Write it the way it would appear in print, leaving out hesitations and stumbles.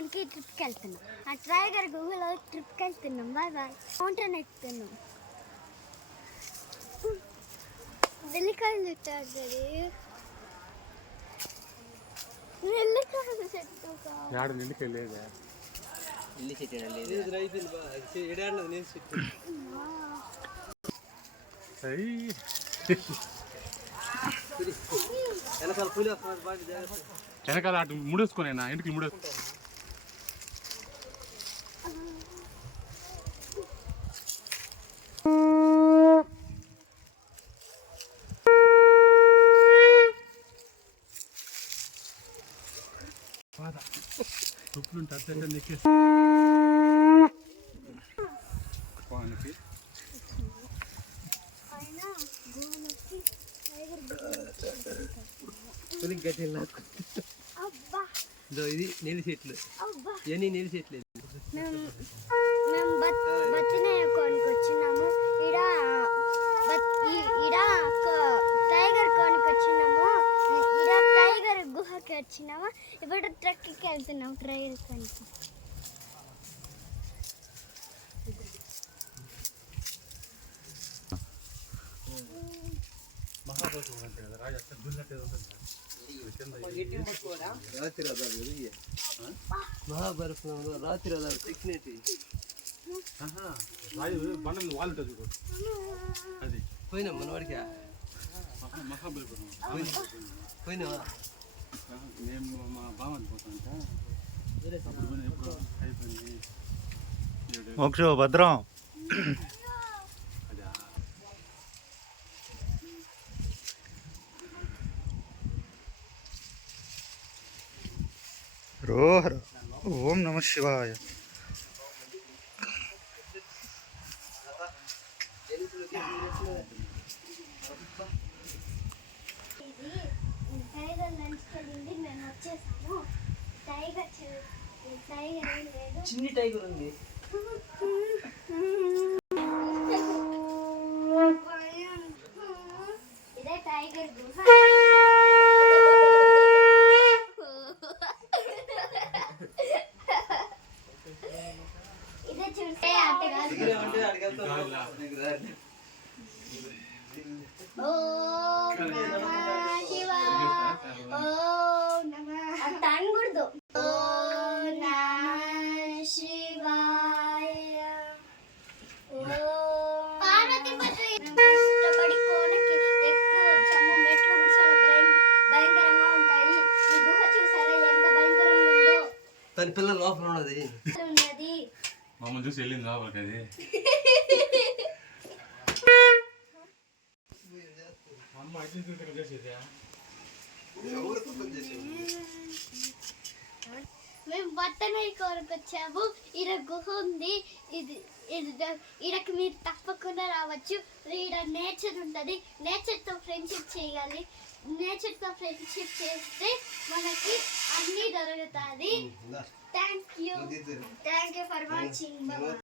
కోన్కి ట్రిప్కి వెళ్తున్నాం. ఆ టైగర్ గుహలో ట్రిప్కి వెళ్తున్నాం. Bye bye. మౌంటైన్ ఎక్కుతున్నాం. నెల్లికాయలు చెట్టు నెల్లికాయలు చెట్టు నెల్లికాయలేదా ఇల్లి చెట్టు వెనకాల అటు ముడేసుకునేనా ఇంటికి ముడేసుకో. చెప్పులుంటే అట్లా నెక్కేసి ఇది నీళ్ళు చెట్లు ఇవన్నీ నీళ్ళు చెట్లు. మేము బతినాయ కోనికి వచ్చినాము. ఈడ టైగర్ కోనికి వచ్చినాము. ఈడ టైగర్ గుహకి వచ్చినాము. ఇప్పుడు ట్రెక్కి వెళ్తున్నాము టైగర్ కోనికి. మహాభారతంలో రాత్రి ఎక్కినట్టు బండ వాళ్ళు అది పోయినా మనవాడికి మహాబలిపురం పోయినావా? నేను మా బావ పోతాంట ఎప్పుడు అయిపోయింది. మోక్ష భద్రం రోహర ఓం నమ శివాయ. చిన్ని టైగర్ ఉంది. ఇదే టైగర్ గుహ. ఇదే చూస్తే తంగుడుదు. కష్టపడి కోనకి ఎక్కువ వచ్చాము. మెట్లు కూడా చాలా భయంకరంగా ఉంటాయి. ఈ గుహ చూసారా ఎంత భయంకరంగా ఉందో. తన పిల్లల లోపల ఉన్నది. మమ్మల్ని చూసి వెళ్ళింది లోపలికి. అది అమ్మ అట్లా చేసేదా? మేము బట్టనై కోరకు వచ్చాము. ఈడ గుహ ఉంది. ఈడకి మీరు తప్పకుండా రావచ్చు. ఈడ నేచర్ ఉంటుంది. నేచర్తో ఫ్రెండ్షిప్ చేయాలి. నేచర్తో ఫ్రెండ్షిప్ చేస్తే మనకి అన్నీ దొరుకుతుంది. Thank you for watching.